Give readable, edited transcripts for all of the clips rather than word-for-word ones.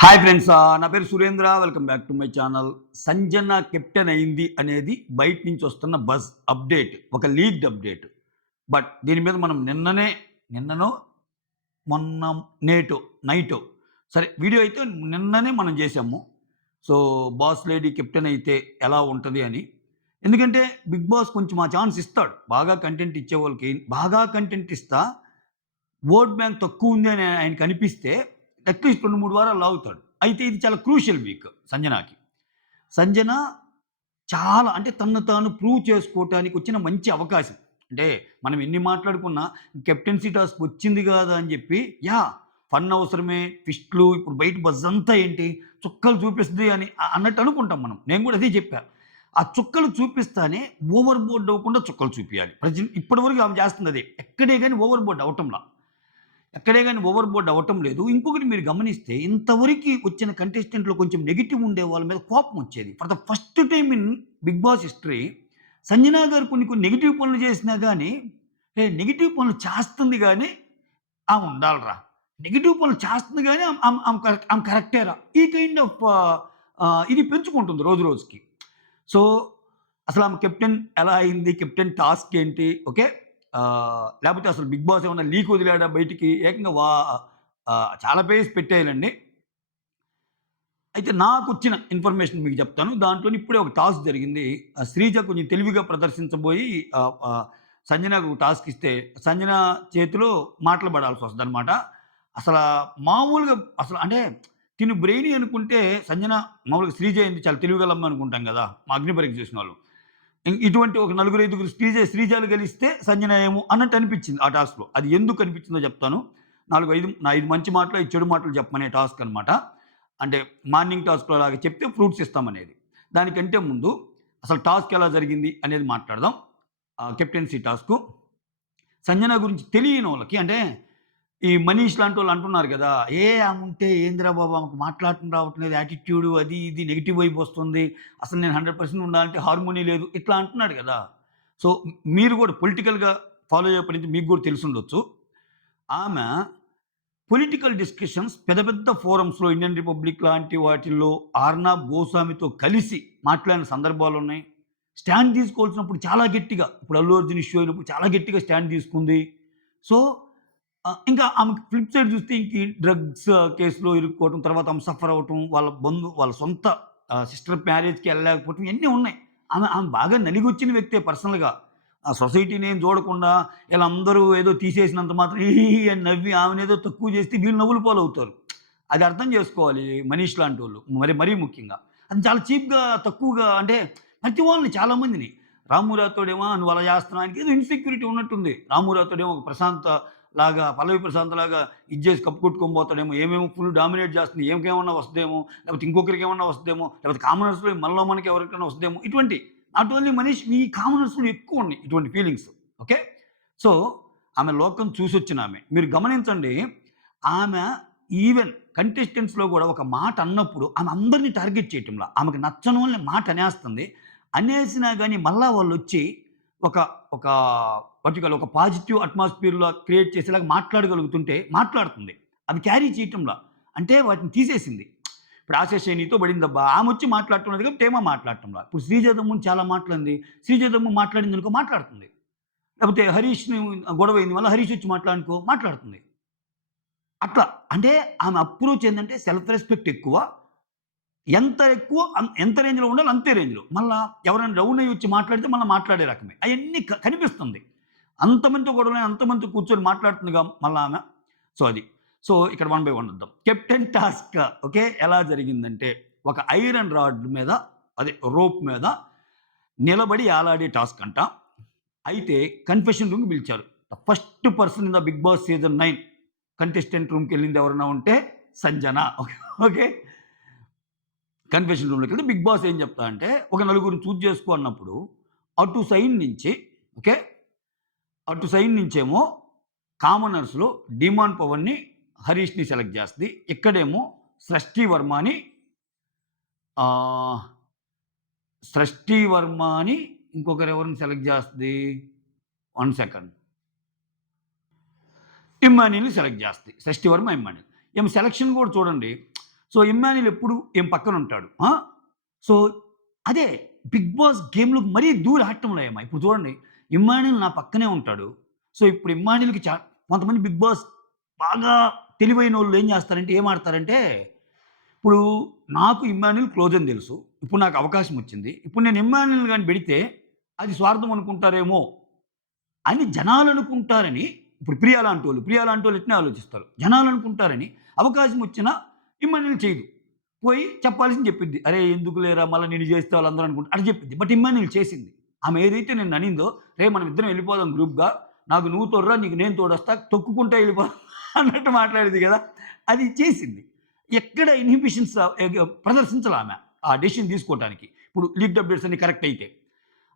Hi friends, నా పేరు Surendra. Welcome back to my channel. Sanjana captain అయింది అనేది బయట నుంచి వస్తున్న బజ్ అప్డేట్, ఒక లీక్డ్ అప్డేట్. బట్ దీని మీద మనం నిన్ననో మొన్న నేటో నైటో సరే వీడియో అయితే నిన్ననే మనం చేసాము. సో బాస్ లేడీ కెప్టెన్ అయితే ఎలా ఉంటుంది అని. ఎందుకంటే బిగ్ బాస్ కొంచెం ఆ ఛాన్స్ ఇస్తాడు. బాగా కంటెంట్ ఇచ్చే వాళ్ళకి బాగా కంటెంట్ ఇస్తా ఓట్ బ్యాంక్ తక్కువ ఉంది అని ఆయనకి అనిపిస్తే అట్లీస్ట్ 2, 3 వారాలు లాగుతాడు. అయితే ఇది చాలా క్రూషియల్ వీక్ సంజనాకి. సంజన చాలా అంటే తనను తాను ప్రూవ్ చేసుకోవటానికి వచ్చిన మంచి అవకాశం. అంటే మనం ఎన్ని మాట్లాడుకున్నా కెప్టెన్సీ టాస్క్ వచ్చింది కాదా అని చెప్పి ఫన్ అవసరమే, ట్విస్ట్‌లు ఇప్పుడు బయట బజ్ అంతా ఏంటి చుక్కలు చూపిస్తది అని అన్నట్టు అనుకుంటాం మనం. నేను కూడా అదే చెప్పా. ఆ చుక్కలు చూపిస్తానే ఓవర్ బోర్డ్ అవ్వకుండా చుక్కలు చూపియాలి. ఇప్పటివరకు ఆమె చేస్తుంది అదే. ఎక్కడే గాని ఓవర్ బోర్డ్ అవ్వటంలా. ఎక్కడే గాని ఓవర్ బోర్డ్ అవ్వటం లేదు. ఇంకొకటి మీరు గమనిస్తే ఇంతవరకి వచ్చిన కంటెస్టెంట్‌లో కొంచెం నెగెటివ్ ఉండే వాళ్ళ మీద కోపం వచ్చేది. For the first time in Bigg Boss history Sanjana గారు కొన్ని కొన్ని నెగెటివ్ పనులు చేసినా గాని, నెగెటివ్ పనులు చేస్తుంది గాని ఆమె ఉండాలిరా. నెగెటివ్ పనులు చేస్తుంది గాని ఆమె కరెక్టేరా. ఈ కైండ్ ఆఫ్ ఇది పెంచుకుంటుంది రోజు రోజుకి. సో, అసలు ఆమె కెప్టెన్ ఎలా అయింది? కెప్టెన్ టాస్క్ ఏంటి? ఓకే. లేపోతే అసలు బిగ్ బాస్ ఏమన్నా లీక్ వదిలాడా బయటికి? ఏకంగా చాలా పేజెస్ పెట్టేయాలండి. అయితే నాకొచ్చిన ఇన్ఫర్మేషన్ మీకు చెప్తాను. దాంట్లోని ఇప్పుడే ఒక టాస్క్ జరిగింది. శ్రీజ కొంచెం తెలివిగా ప్రదర్శించబోయి సంజనకు ఒక టాస్క్ ఇస్తే, సంజన చేతిలో మాటలు పడాల్సొస్తదనమాట. అసలా మామూలుగా అసలు అంటే తిను బ్రెయినీ అనుకుంటే సంజన మామూలుగా శ్రీజ ఏంది చాలా తెలివిగలమ్మ అనుకుంటాం గదా! మా అగ్ని పరీక్ష చూసినోళ్ళు. ఇటువంటి ఒక నలుగురు, ఐదుగురు శ్రీజాలు గలిస్తే సంజన ఏమో అన్నట్టు అనిపించింది ఆ టాస్క్‌లో. అది ఎందుకు అనిపించిందో చెప్తాను. 5 మంచి మాటలు, 5 చెడు మాటలు చెప్పమనే టాస్క్ అనమాట. అంటే మార్నింగ్ టాస్క్‌లో లాగా చెప్తే ఫ్రూట్స్ ఇస్తామనేది. దానికంటే ముందు అసలు టాస్క్ ఎలా జరిగింది అనేది మాట్లాడదాం. కెప్టెన్సీ టాస్కు. సంజన గురించి తెలియనోళ్ళకి అంటే ఈ మనీష్ లాంటోళ్ళు అంటున్నారు గదా! ఆముంటే ఏందిరా బాబు ఆమెకు మాట్లాడటం రావట్లేదు. యాటిట్యూడు అది ఇది నెగెటివ్ వైబ్ వస్తుంది. అసలు నేను 100% ఉండాలంటే హార్మోనీ లేదు. ఇట్లా అంటున్నాడు గదా! సో, మీరు గూడా పొలిటికల్‌గా ఫాలో అయ్యేప్పటి నుంచి మీకు గూడా తెలిసుండొచ్చు. ఆమె పొలిటికల్ డిస్కషన్స్ పెద్ద పెద్ద ఫోరమ్స్‌లో ఇండియన్ రిపబ్లిక్ లాంటి వాటిల్లో ఆర్నాబ్ గోస్వామితో కలిసి మాట్లాడిన సందర్భాలున్నాయి. స్టాండ్ తీసుకోవాల్సినప్పుడు చాలా గట్టిగా ఇప్పుడు 'అల్లు అర్జున్' ఇష్యూ అయినప్పుడు చాలా గట్టిగా స్టాండ్ తీసుకుంది. సో ఇంకా ఆమెకి ఫ్లిప్ సైడ్ చూస్తే ఇంక ఈ డ్రగ్స్ కేసులో ఇరుక్కోవటం, తర్వాత ఆమె సఫర్ అవ్వటం, వాళ్ళ సొంత సిస్టర్ మ్యారేజ్‌కి ఎళ్ళలేకపోవటం ఇయన్నీ ఉన్నాయి. ఆమె ఆమె బాగా నలిగొచ్చిన వ్యక్తే పర్సనల్‌గా. ఆ సొసైటీని ఏం చూడకుండా ఈళ్ళందరూ ఏదో తీసేసినంత మాత్రం అని నవ్వి ఆమెనేదో తక్కువ చేస్తే వీళ్ళు నవ్వుల పాలవుతారు. అది అర్థం చేసుకోవాలి మనీష్ లాంటోళ్ళు. మరీ ముఖ్యంగా. అది చాలా చీప్‌గా, తక్కువగా అంటే ప్రతి వాళ్ళని చాలామందిని. రాము రాథోడేమో "నువ్వు అలా చేస్తున్నావు" ఆయనకి ఏదో ఇన్‌సెక్యూరిటీ ఉన్నట్టుంది. రాము రాథోడేమో ఒక ప్రశాంత్ లాగా, పల్లవి ప్రశాంత్ లాగా ఇది చేసి కప్పు కొట్టుకొని పోతాడేమో, ఏమేమో ఫుల్ డామినేట్ చేస్తుంది. ఈమెకేమన్నా వస్తదేమో, లేకపోతే ఇంకొకరికేమన్నా వస్తదేమో, లేకపోతే కామనర్స్‌లో మనలో మనకి ఎవరికైనా వస్తదేమో, ఇటువంటి నాట్ ఓన్లీ మనీష్ ఈ కామనర్స్‌లో ఎక్కువున్నాయి ఇటువంటి ఫీలింగ్స్. ఓకే. సో, ఆమె లోకం చూసొచ్చినామె. మీరు గమనించండి. ఆమె ఈవెన్ కంటెస్టెంట్స్‌లో గూడా ఒక మాట అన్నప్పుడు ఆమె అందరిని టార్గెట్ చేయటంలా. ఆమెకు నచ్చనోళ్ళని మాట అనేస్తుంది. అనేసినా గాని మళ్ళా వాళ్ళొచ్చి ఒక ఒక ఒక పాజిటివ్ అట్మాస్ఫియర్‌లో క్రియేట్ చేసేలాగా మాట్లాడగలుగుతుంటే మాట్లాడుతుంది. అవి క్యారీ చేయటంలా. అంటే వాటిని తీసేసింది. ఇప్పుడు 'ఆశా శనితో' పడిందబ్బా! ఆమొచ్చి మాట్లాడటం లేదు కాబట్టి ఏమో మాట్లాడటంలా. ఇప్పుడు 'శ్రీజ దమ్ముని' చాలా మాటలంది. 'శ్రీజ దమ్ము' మాట్లాడిందనుకో మాట్లాడుతుంది. లేకపోతే 'హరీష్‌ని' గొడవయింది. మళ్ళా 'హరీష్' వచ్చి మాట్లాడనుకో మాట్లాడుతుంది. అట్లా. అంటే ఆమె అప్రోచ్ ఏందంటే సెల్ఫ్ రెస్పెక్ట్ ఎక్కువ. ఎంత ఎక్కువ ఎంత రేంజ్‌లో ఉండాలో అంతే రేంజ్‌లో. మళ్ళా ఎవరైనా డౌన్ అయ్యి వచ్చి మాట్లాడితే మళ్ళా మాట్లాడే రకమే. అయన్నీ కనిపిస్తుంది. అంతమందితో గొడవలై అంతమందితో కూర్చొని మాట్లాడుతుందిగా మళ్ళా ఆమె. సో, అది. సో, ఇక్కడ వన్ బై వన్ వద్దాం. Captain task okay. ఎలా జరిగిందంటే ఒక ఐరన్ రాడ్ మీద రోప్ మీద నిలబడి ఏలాడే టాస్క్ అంట. అయితే కన్ఫెషన్ రూమ్‌కి పిలిచారు. The first person in the 'Bigg Boss' season 9 contestant రూమ్‌కెళ్ళింది ఎవరైనా ఉంటే సంజన. ఓకే. కన్ఫెషన్ రూమ్‌లోకెళ్తే బిగ్ బాస్ ఏం చెప్తా అంటే, ఒక నలుగురిని చూజ్ చేసుకో అన్నప్పుడు, అటు సైడ్ నుంచి ఓకే. అటు సైడ్ నుంచేమో కామనర్స్‌లో డిమాండ్ పవన్‌ని, హరీష్‌ని సెలెక్ట్ చేస్తది. ఇక్కడేమో సృష్టి వర్మని ఆహ్, సృష్టి వర్మని ఇంకొకరెవరిని సెలెక్ట్ చేస్తది? 1 సెకండ్. ఇమ్మాన్యుల్‌ని సెలెక్ట్ చేస్తది. సృష్టి వర్మ, ఇమ్మాన్యుల్. ఈమె సెలక్షన్ కూడా చూడండి. సో ఇమ్మాన్యుల్ ఎప్పుడు ఏం పక్కన ఉంటాడు. సో అదే బిగ్ బాస్ గేమ్‌లో మరీ దూరి ఆడటంలో ఏమ ఇప్పుడు చూడండి ఇమ్మాన్యుల్ నా పక్కనే ఉంటాడు. సో ఇప్పుడు ఇమ్మాన్యుల్‌కి కొంతమంది బిగ్ బాస్ బాగా తెలివైనోళ్ళు ఏం చేస్తారంటే ఏం ఆడతారంటే ఇప్పుడు నాకు ఇమ్మాన్యుల్ క్లోజ్ అని తెలుసు. ఇప్పుడు నాకు అవకాశం వచ్చింది. ఇప్పుడు నేను ఇమ్మాన్యుల్ గాని పెడితే అది స్వార్థం అనుకుంటారేమో అని జనాలనుకుంటారని ఇప్పుడు ప్రియా లాంటోళ్ళు ఇట్నే ఆలోచిస్తారు. జనాలనుకుంటారని అవకాశం వచ్చినా ఇమ్మాన్యుల్ చేయదు. పోయి చెప్పాల్సింది చెప్పిద్ది. "అరే! ఎందుకు లేరా మళ్ళా నిన్ను చేస్తే వాళ్ళందరూ అనుకుంటారు" అని చెప్పిద్ది. బట్ ఇమ్మాన్యుల్ చేసింది. ఆమె ఏదైతే నిన్ను అనిందో, "రేయ్! మనం ఇద్దరం వెళ్ళిపోదాం గ్రూప్‌గా. నాకు నువ్వు తోడురా, నీకు నేను తోడొస్తా. తొక్కుకుంటా వెళ్ళిపోదాం" అన్నట్టు మాట్లాడేది కదా! అది చేసింది. ఎక్కడ ఇన్హిబిషన్స్ ప్రదర్శించలా ఆమె. ఆ డెసిషన్ తీసుకోవటానికి. ఇప్పుడు లీక్డ్ అప్డేట్స్ అన్నీ కరెక్ట్ అయితే.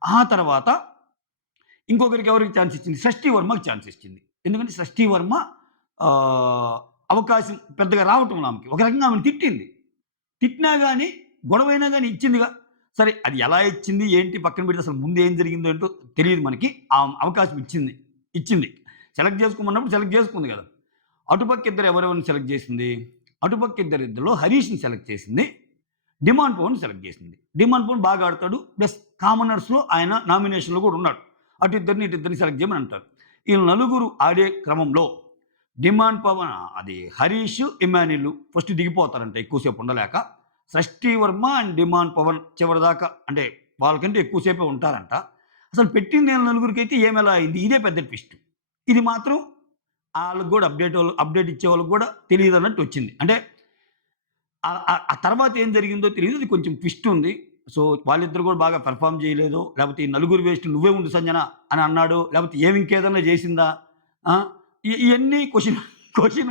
ఆ తర్వాత ఇంకొకరికి ఎవరికి ఛాన్స్ ఇచ్చింది? షష్ఠీ వర్మకి ఛాన్స్ ఇచ్చింది. ఎందుకంటే షష్ఠీ వర్మ అవకాశం పెద్దగా రావటంలా ఆమెకి. ఒక రకంగా ఆమెను తిట్టింది. తిట్టినా గాని, గొడవైనా గాని ఇచ్చిందిగా. సరే అది ఎలా ఇచ్చింది, ఏంటి పక్కన పెడితే అసలు ముందు ఏం జరిగిందో ఏంటో తెలీదు మనకి. ఆ అవకాశం ఇచ్చింది. సెలెక్ట్ చేసుకోమన్నప్పుడు సెలెక్ట్ చేసుకుంది కదా! అటుపక్క ఇద్దరు ఎవరెవరిని సెలెక్ట్ చేసింది? అటుపక్క ఇద్దరిలో హరీష్‌ని సెలెక్ట్ చేసింది. డిమాండ్ పవన్‌ని సెలెక్ట్ చేసింది. డిమాండ్ పవన్ బాగా ఆడతాడు. ప్లస్ కామనర్స్‌లో ఆయన నామినేషన్‌లో కూడా ఉన్నాడు. ఇటిద్దరిని సెలెక్ట్ చేయమని అంటారు. ఈ నలుగురు ఆడే క్రమంలో డిమాండ్ పవన్ అది హరీష్, ఇమ్మాన్యుల్ ఫస్ట్ దిగిపోతారంట ఎక్కువసేపు ఉండలేక. షష్ఠీ వర్మ అండ్ డిమాండ్ పవన్ చివరిదాకా అంటే వాళ్ళకంటే ఎక్కువసేపే ఉంటారంట. అసలు పెట్టింది నలుగురికైతే ఏమెలా అయింది? ఇదే పెద్ద ట్విస్ట్. ఇది మాత్రం ఆళ్ళకి గూడా అప్డేట్ ఇచ్చేవాళ్ళకి గూడా తెలీదన్నట్టు వచ్చింది. అంటే ఆ తర్వాత ఏం జరిగిందో తెలీదు. ఇది కొంచెం ట్విస్ట్ ఉంది. సో, వాళ్ళిద్దరు గూడా బాగా పెర్ఫార్మ్ చేయలేదో, లేపోతే ఈ నలుగురు వేస్ట్ నువ్వే ఉండు సంజన అని అన్నాడో, లేపోతే ఇంకేదన్నా జేసిందా? ఆ! ఇయన్నీ క్వెషన్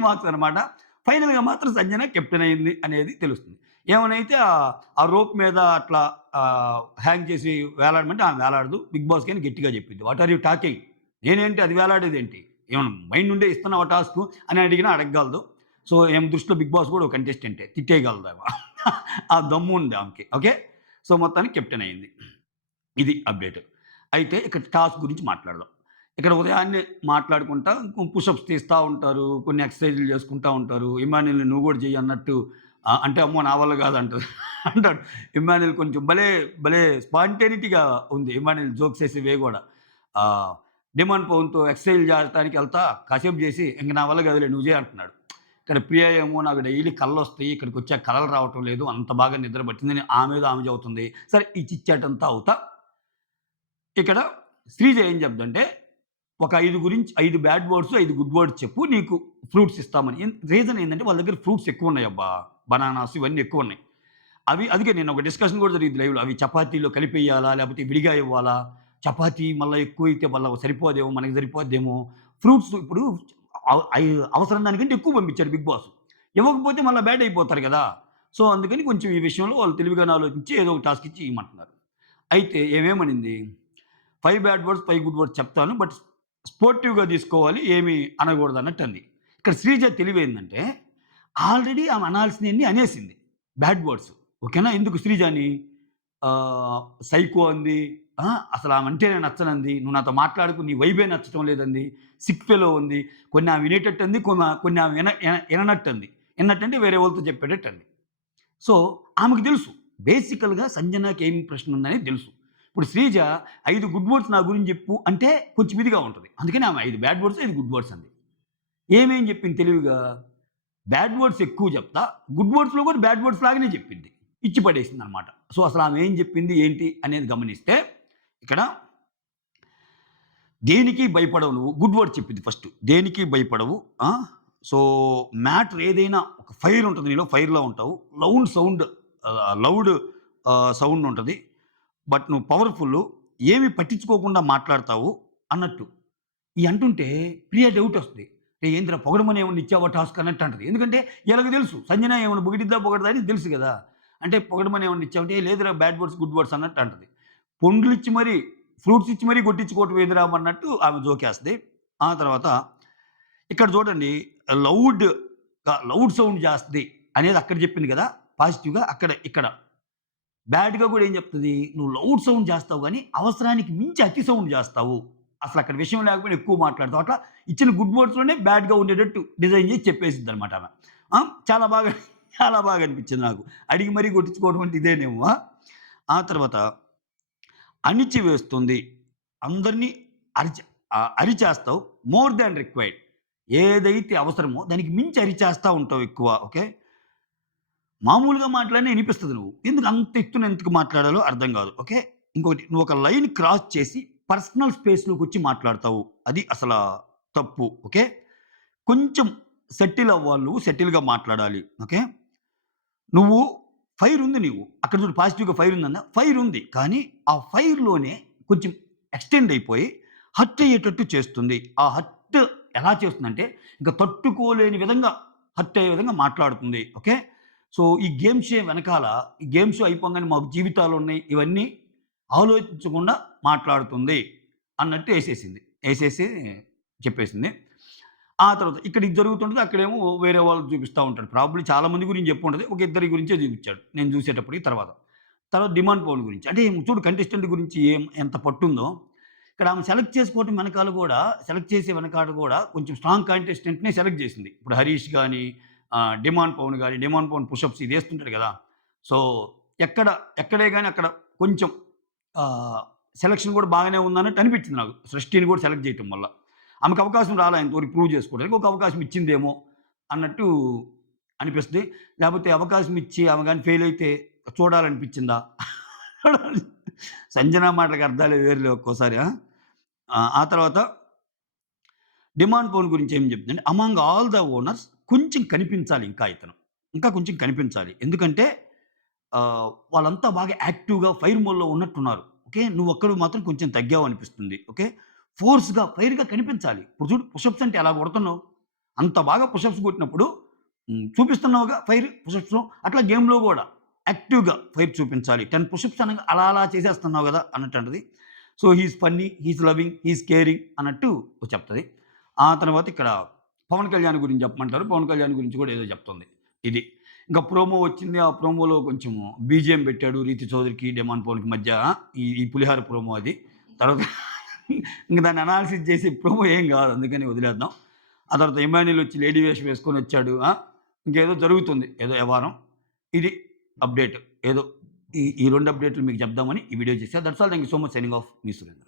మార్క్స్ అనమాట. ఫైనల్‌గా మాత్రం సంజన కెప్టెన్ అయింది అనేది తెలుస్తుంది. ఏమనైతే ఆ రోప్ మీద అట్లా హ్యాంగ్ చేసి వేలాడమంటే ఆమె వేలాడదు. బిగ్ బాస్ గాని గట్టిగా చెప్పిద్ది. What are you talking? నేనేంటి అది వేలాడేదేంటి? ఏమన్నా మైండ్ నుండే ఇస్తున్నావా టాస్కు అని అడిగినా అడగగలదు. సో, ఈమె దృష్టిలో బిగ్ బాస్ కూడా ఒక కంటెస్టెంటే. తిట్టేయగలదామె. ఆ దమ్ము ఉంది ఆమెకి. ఓకే. సో, మొత్తానికి కెప్టెన్ అయింది. ఇది అప్డేట్. అయితే ఇక్కడ టాస్క్ గురించి మాట్లాడదాం. ఇక్కడ ఉదయాన్నే మాట్లాడుకుంటా పుషప్స్ తీస్తా ఉంటారు. కొన్ని ఎక్సర్‌సైజులు చేసుకుంటా ఉంటారు. ఇమ్మాన్యుల్‌ని నువ్వు కూడా చెయ్యి అన్నట్టు అంటే అమ్మో! నా వల్ల కాదంటది అంటాడు. ఇమ్మాన్యుల్ కొంచెం భలే స్పాంటేనిటీగా ఉంది. ఇమ్మాన్యుల్ జోక్స్ ఏసే వే గూడా. ఆహ్, డిమాండ్ పవన్‌తో ఎక్సర్‌సైజులు చేయటానికి ఎళ్తా కాసేపు చేసి ఇంక నా వల్ల కాదులే నువ్వు చెయ్యి అంటున్నాడు. ఇక్కడ ప్రియ ఏమో నాకు డైలీ కళ్ళొస్తాయి. ఇక్కడికొచ్చాక కలలు రావటం లేదు. అంత బాగా నిద్ర పట్టిందని ఆమేదో ఆమె చెబుతుంది. సరే ఈ చిట్ చాట్ అంతా అవుతా ఇక్కడ శ్రీజ ఏం చెప్దంటే ఒక 5 బ్యాడ్ వర్డ్స్, 5 గుడ్ వర్డ్స్ చెప్పు. నీకు ఫ్రూట్స్ ఇస్తామని. రీజన్ ఏందంటే వాళ్ళ దగ్గర ఫ్రూట్స్ ఎక్కువున్నాయబ్బా! బనానాస్ ఇవన్నీ ఎక్కువున్నాయి. అందుకే నిన్న ఒక డిస్కషన్ కూడా జరిగింది లైవ్‌లో. అవి చపాతీలో కలిపేయాలా? లేకపోతే విడిగా ఇవ్వాలా? చపాతీ మళ్ళా ఎక్కువైతే మళ్ళా సరిపోదేమో, మనకి సరిపోద్దేమో. ఫ్రూట్స్ ఇప్పుడు అవసరం దానికంటే ఎక్కువ పంపించారు బిగ్ బాస్. ఇవ్వకపోతే మళ్ళా బ్యాడ్ అయిపోతారు గదా! సో, అందుకని కొంచెం ఈ విషయంలో వాళ్ళు తెలివిగానే ఆలోచించి ఏదో ఒక టాస్క్ ఇచ్చి ఇయ్యమంటున్నారు. అయితే ఏమేమనింది? 5 బ్యాడ్ వర్డ్స్, 5 గుడ్ వర్డ్స్ చెప్తాను. బట్ స్పోర్టివ్‌గా తీసుకోవాలి. ఏమి అనకూడదన్నట్టు అంది. ఇక్కడ శ్రీజ తెలివేందంటే, ఆల్రెడీ ఆమె అనాల్సినయన్ని అనేసింది. Bad words. ఓకేనా? ఎందుకు శ్రీజని ఆహ్, సైకో అంది. అసలు ఆమంటేనే నచ్చనంది. నువ్వు నాతో మాట్లాడకు. నీ వైబే నచ్చటం లేదంది. సిక్ ఫెలో ఉంది. కొన్ని ఆమె వినేటట్టు అంది. కొన్ని ఆమె ఇననట్టంది. ఇన్నట్టంటే వేరే వాళ్ళతో చెప్పేటట్టంది. సో, ఆమెకు తెలుసు. బేసికల్‌గా సంజనకి ఏం ప్రశ్న ఉందనేది తెలుసు. ఇప్పుడు శ్రీజ 5 గుడ్ వర్డ్స్ నా గురించి చెప్పు అంటే కొంచెం ఇదిగా ఉంటది. అందుకని ఆమె 5 బ్యాడ్ వర్డ్స్, 5 గుడ్ వర్డ్స్ అంది. ఏమేం చెప్పింది తెలివిగా? బ్యాడ్ వర్డ్స్ ఎక్కువ చెప్తా. గుడ్ వర్డ్స్‌లో కూడా బ్యాడ్ వర్డ్స్ లాగానే చెప్పింది. ఇచ్చి పడేసిందనమాట. సో, అసలు ఆమె ఏం చెప్పింది, ఏంటి అనేది గమనిస్తే ఇక్కడ దేనికి భయపడవు నువ్వు. గుడ్ వర్డ్ చెప్పింది ఫస్ట్. దేనికి భయపడవు. సో, మ్యాటర్ ఏదైనా ఒక ఫైర్ ఉంటది నీలో. ఫైర్‌లా ఉంటావు. లౌడ్ సౌండ్ ఉంటది. బట్ నువ్వు పవర్‌ఫుల్లు. ఏమి పట్టించుకోకుండా మాట్లాడతావు అన్నట్టు. అంటుంటే ప్రియ డౌటొస్తది. ఏందిరా పొగడమని ఏమన్నా ఇచ్చావా టాస్క్ అన్నట్టు అంటది. ఎందుకంటే ఈళ్ళకి తెలుసు. సంజన ఏమన్నా పొగిడిద్దా, పొగడదా అని తెలుసు గదా! అంటే పొగడమని ఏమన్నా ఇచ్చావంటే, లేదురా బ్యాడ్ వర్డ్స్, గుడ్ వర్డ్స్ అన్నట్టు అంటది. పండ్లిచ్చి మరి, ఫ్రూట్స్ ఇచ్చి మరీ కొట్టించుకోవటం ఏందిరా అన్నట్టు ఆమె జోకేస్తది. ఆ తర్వాత ఇక్కడ చూడండి లౌడ్ సౌండ్ చేస్తది అనేది అక్కడ చెప్పింది గదా! పాజిటివ్‌గా ఇక్కడ బ్యాడ్‌గా గూడా ఏం చెప్తది? నువ్వు లౌడ్ సౌండ్ చేస్తావు గానీ, అవసరానికి మించి అతి సౌండ్ చేస్తావు. అసలక్కడ విషయం లేకపోయినా ఎక్కువ మాట్లాడతావు. అట్లా ఇచ్చిన గుడ్ వర్డ్స్‌లోనే బ్యాడ్‌గా ఉండేటట్టు డిజైన్ చేసి చెప్పేసిద్దనమాట ఆమె. చాలా బాగా చాలా బాగా అనిపించింది నాకు. అడిగి మరీ కొట్టించుకోవడం అంటే ఇదేనేమో. ఆ తర్వాత అణిచివేస్తుంది. అందరిని అరిచేస్తావు మోర్ దాన్ రిక్వైర్డ్. ఏదైతే అవసరమో దానికి మించి అరిచేస్తా ఉంటావు ఎక్కువ. ఓకే. మామూలుగా మాట్లాడినా ఇనిపిస్తది నువ్వు. ఎందుకు అంత ఎత్తున ఎందుకు మాట్లాడాలో అర్థం గాదు. ఓకే. ఇంకోటి నువ్వు ఒక లైన్ క్రాస్ చేసి పర్సనల్ స్పేస్‌లోకొచ్చి మాట్లాడతావు. అది అసలా తప్పు. ఓకే. కొంచెం సెటిల్ అవ్వాలి నువ్వు. సెటిల్‌గా మాట్లాడాలి. ఓకే. నువ్వు ఫైర్ ఉంది నీవు. అక్కడ చూడు పాజిటివ్‌గా ఫైర్ ఉందన్నా. ఫైర్ ఉంది. కానీ ఆ ఫైర్‌లోనే కొంచెం ఎక్స్‌టెండ్ అయిపోయి హర్ట్ అయ్యేటట్టు చేస్తుంది. ఆ హర్ట్ ఎలా చేస్తుందంటే ఇంక తట్టుకోలేని విధంగా హర్ట్ అయ్యే విధంగా మాట్లాడుతుంది. ఓకే. సో, ఈ గేమ్ షో వెనకాల ఈ గేమ్ షో అయిపోంగానే మాకు జీవితాలున్నాయి. ఇవన్నీ ఆలోచించకుండా మాట్లాడుతుంది అన్నట్టు ఏసేసింది. ఏసేసి చెప్పేసింది. ఆ తర్వాత ఇక్కడ ఇది జరుగుతుంటది. అక్కడేమో వేరే వాళ్ళు చూపిస్తా ఉంటాడు. ప్రాబబ్లీ చాలా మంది గురించి చెప్పుంటది. ఒక ఇద్దరి గురించే చూపిచ్చాడు. నేను చూసేటప్పటికి తర్వాత. తర్వాత డిమాండ్ పౌండ్ గురించి. అంటే చూడు కంటెస్టెంట్ గురించి ఎంత పట్టుందో. ఇక్కడ ఆమె సెలెక్ట్ చేసుకోవటం వెనకాల గూడా సెలెక్ట్ చేసే వెనకాల గూడా కొంచెం స్ట్రాంగ్ కంటెస్టెంట్‌నే సెలెక్ట్ చేసింది. ఇప్పుడు 'హరీష్' గాని, డిమాండ్ పౌండ్ గాని, డిమాండ్ పౌండ్ పుషప్స్ ఇదేస్తుంటాడు గదా! సో, ఎక్కడే గాని అక్కడ కొంచెం ఆహ్, సెలక్షన్ గూడా బాగానే ఉందన్నట్టు అనిపించింది నాకు. సృష్టిని గూడా సెలెక్ట్ చేయటం వల్ల. ఆమెకు అవకాశం రాలా ఇంతవరకు ప్రూవ్ చేసుకోవడానికి. ఒక అవకాశం ఇచ్చిందేమో అన్నట్టు అనిపిస్తది. లేపోతే అవకాశం ఇచ్చి ఆమె గాని ఫెయిల్ అయితే చూడాలనిపించిందా? సంజన మాటలకి అర్థాలే వేరులే ఒక్కోసారి. ఆ! ఆ తర్వాత డిమాండ్ పౌండ్ గురించి ఏం చెప్తుందంటే అమాంగ్ ఆల్ ద ఓనర్స్ కొంచెం కనిపించాలి ఇంకా ఇతను. ఇంకా కొంచెం కనిపించాలి. ఎందుకంటే వాళ్ళంతా బాగా యాక్టివ్‌గా ఫైర్ మోడ్‌లో ఉన్నట్టున్నారు. ఓకే. నువ్వొక్కడివి మాత్రం కొంచెం తగ్గావనిపిస్తుంది. ఓకే. ఫైర్‌గా కనిపించాలి. ఇప్పుడు చూడు పుషప్స్ అంటే ఎలా కొడుతున్నావు? అంత బాగా పుషప్స్ కొట్టినప్పుడు చూపిస్తున్నావుగా ఫైర్ పుషప్స్‌లో. అట్లా గేమ్‌లో గూడా యాక్టివ్‌గా ఫైర్ చూపించాలి. 10 పుషప్స్ అనంగా అలా చేసేస్తున్నావు గదా! అన్నట్టంటది. So, he is funny, he is loving, he is caring అన్నట్టు చెప్తది. ఆ తర్వాత ఇక్కడ పవన్ కళ్యాణ్ గురించి చెప్పమంటారు. పవన్ కళ్యాణ్ గురించి గూడా ఏదో చెప్తుంది. ఇది. ఇంకా ప్రోమో వచ్చింది. ఆ ప్రోమోలో కొంచెం బీజీఎం పెట్టాడు 'రీతి చౌదరికి', 'డిమాండ్ పవన్‌కి' మధ్య ఈ పులిహార ప్రోమో అది. తర్వాత ఇంక దాన్ని అనాలిసిస్ చేసి ప్రోమో ఏం గాదు. అందుకని వదిలేద్దాం. ఆ తర్వాత ఇమాన్యుల్ వచ్చి లేడీ వేషం వేసుకొనొచ్చాడు. ఇంకేదో జరుగుతుంది. ఏదో వ్యవహారం. ఇది అప్డేట్. ఏదో ఈ 2 అప్డేట్‌లు మీకు చెప్దామని ఈ వీడియో చేశా. That's all. Thank you so much. Signing off. Me Surendra.